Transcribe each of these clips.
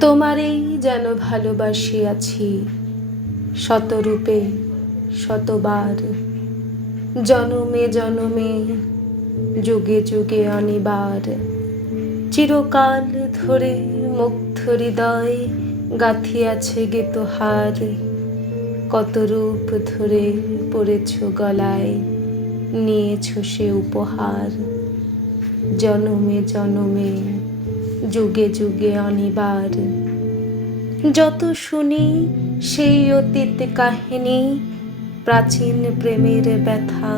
তোমারেই যেন ভালোবাসিয়াছি শতরূপে শতবার, জনমে জনমে যুগে যুগে অনিবার। চিরকাল ধরে মুগ্ধ হৃদয় গাঁথিয়াছে গীতহার, কত রূপ ধরে পড়েছ গলায়, নিয়েছ সে উপহার। জনমে জনমে যুগে যুগে অনিবার। যত শুনি সেই অতীত কাহিনী, প্রাচীন প্রেমের ব্যথা,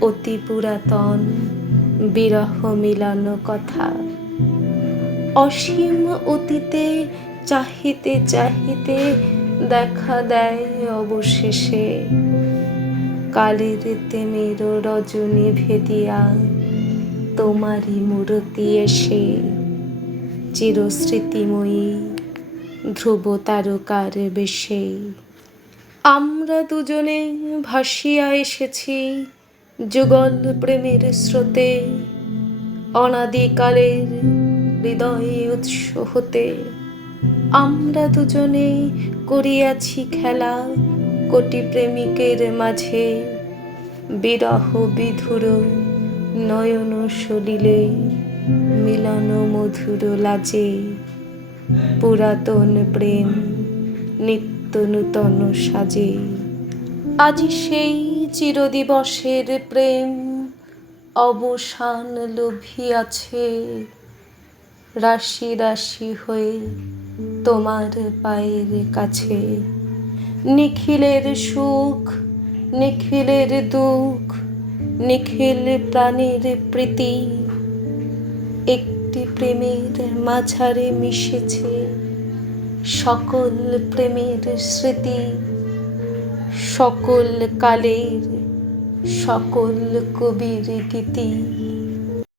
অতি পুরাতন বিরহ মিলন কথা। অসীম অতীতে চাহিতে চাহিতে দেখা দেয় অবশেষে, কালের তেমের রজনী ভেদিয়া তোমারই মূরতি এসে। চিরস্মৃতিময়ী ধ্রুব তারকার বেশে আমরা দুজনে ভাসিয়া এসেছি যুগল প্রেমের স্রোতে, অনাদিকালের হৃদয়ে উৎস হতে। আমরা দুজনে করিয়াছি খেলা কোটি প্রেমিকের মাঝে, বিরহ বিধুর নয়ন সলিলে মিলন মধুর লাজে। পুরাতন প্রেম নিত্য নূতন সাজে। আজি সেই চিরদিবসের প্রেম অবসান লোভিয়াছে, রাশি রাশি হয়ে তোমার পায়ের কাছে। নিখিলের সুখ নিখিলের দুঃখ, নিখিল প্রাণের প্রীতি, একটি প্রেমের মাঝারে মিশেছে সকল প্রেমের স্মৃতি। সকল কালের সকল কবির গীতি।